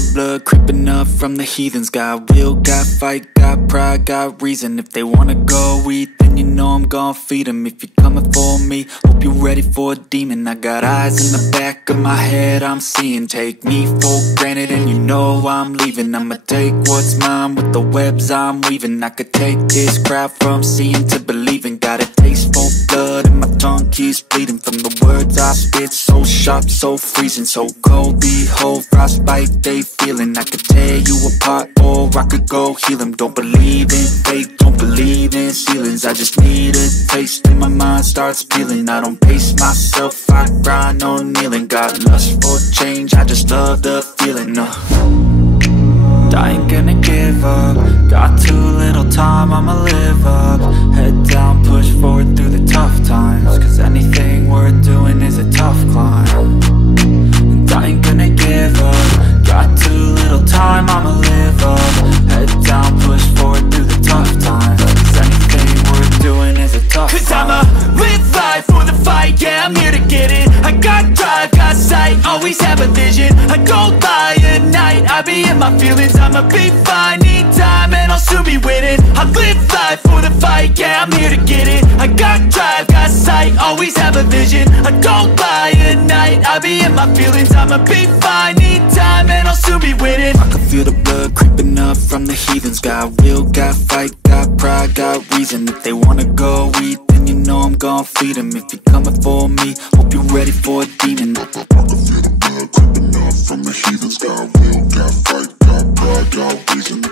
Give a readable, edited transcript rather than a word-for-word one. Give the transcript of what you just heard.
the blood creeping up from the heathens. Got will, got fight, got pride, got reason. If they wanna go eat, then you know I'm gon' feed them. If you're coming for me, hope you're ready for a demon. I got eyes in the back of my head, I'm seeing. Take me for granted and you know I'm leaving. I'ma take what's mine with the webs I'm weaving. I could take this crowd from seeing to believing. Got a taste for blood and my tongue keeps bleeding from the words I spit. So sharp, so freezing, so cold. Behold, frostbite they feeling. I could tear you apart or I could go heal them. Don't believe in fate, don't believe in ceilings. I just need a taste and my mind starts peeling. I don't pace myself, I grind on kneeling. Got lust for change, I just love the feeling. I ain't gonna give up. Got too little time, I'ma live up. Head down, push forward through the tough times. Cause anything worth doing is a tough climb. And I ain't gonna give up. Got too little time, I'ma live up. Head down, push forward through the tough times. Cause anything worth doing is a tough climb. Cause I'ma live life for the fight, yeah, I'm here to get it. I got drive, got sight, always have a vision. I don't lie at night, I be in my feelings. I'ma be fine, need time and I'll soon be winning. I live life for the fight, yeah, I'm here to get it. I got drive, got sight, always have a vision. I don't lie at night, I be in my feelings. I'ma be fine, need time and I'll soon be winning. I can feel the blood creeping up from the heathens. Got will, got fight, got pride, got reason. If they wanna go eat, then you know I'm gon' feed them. If you're coming for me, hope you're ready for a demon. I can feel the blood creeping up from the heathens. Got will, got fight, got pride, got reason.